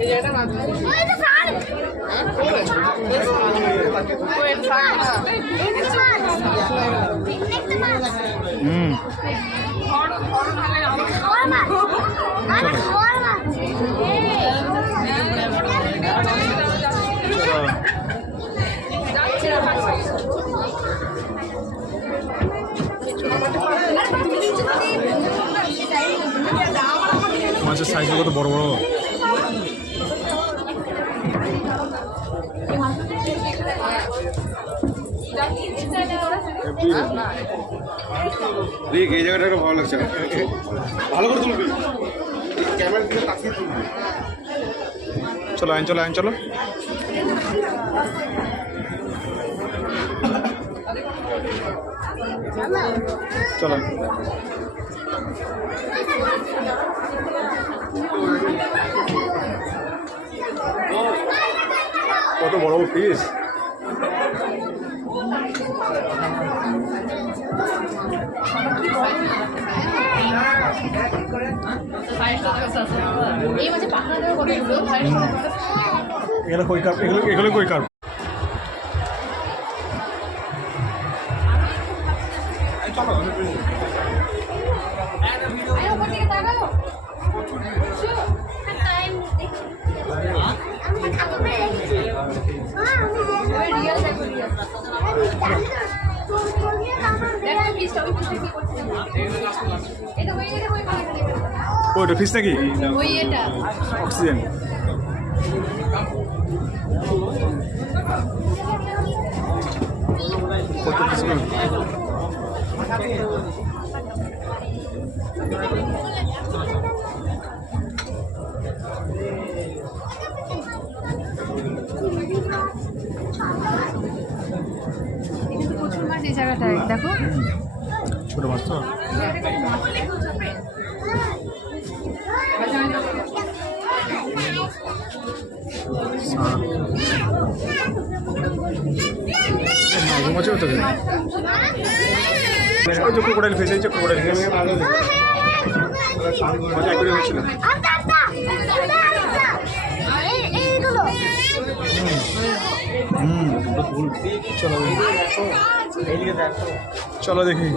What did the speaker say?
এই জায়গাটা মাছ মাছের সাইজ কত বড় বড়। এই জায়গাটা একটা ভালো লাগছে, ভালো করে তুলবি ক্যামেরা দিকে তাকিয়ে তুলবি। চলো আইন চলো আইন চলো। চলো কত বড় বড় পিস। এগুলো কই কাপ, এগুলো কই কাপ। ওইটা ফিস নাকি? অক্সিজেন। কত পিস? প্রচুর মাছ এই জায়গাটায় দেখো, ছোট মাছ তো। মাছ হতো ক্রোকোডাইল ফেস হয়েছে, ক্রোকোডাইল ফেস মজা করে হয়েছিল। চলো চলো দেখি।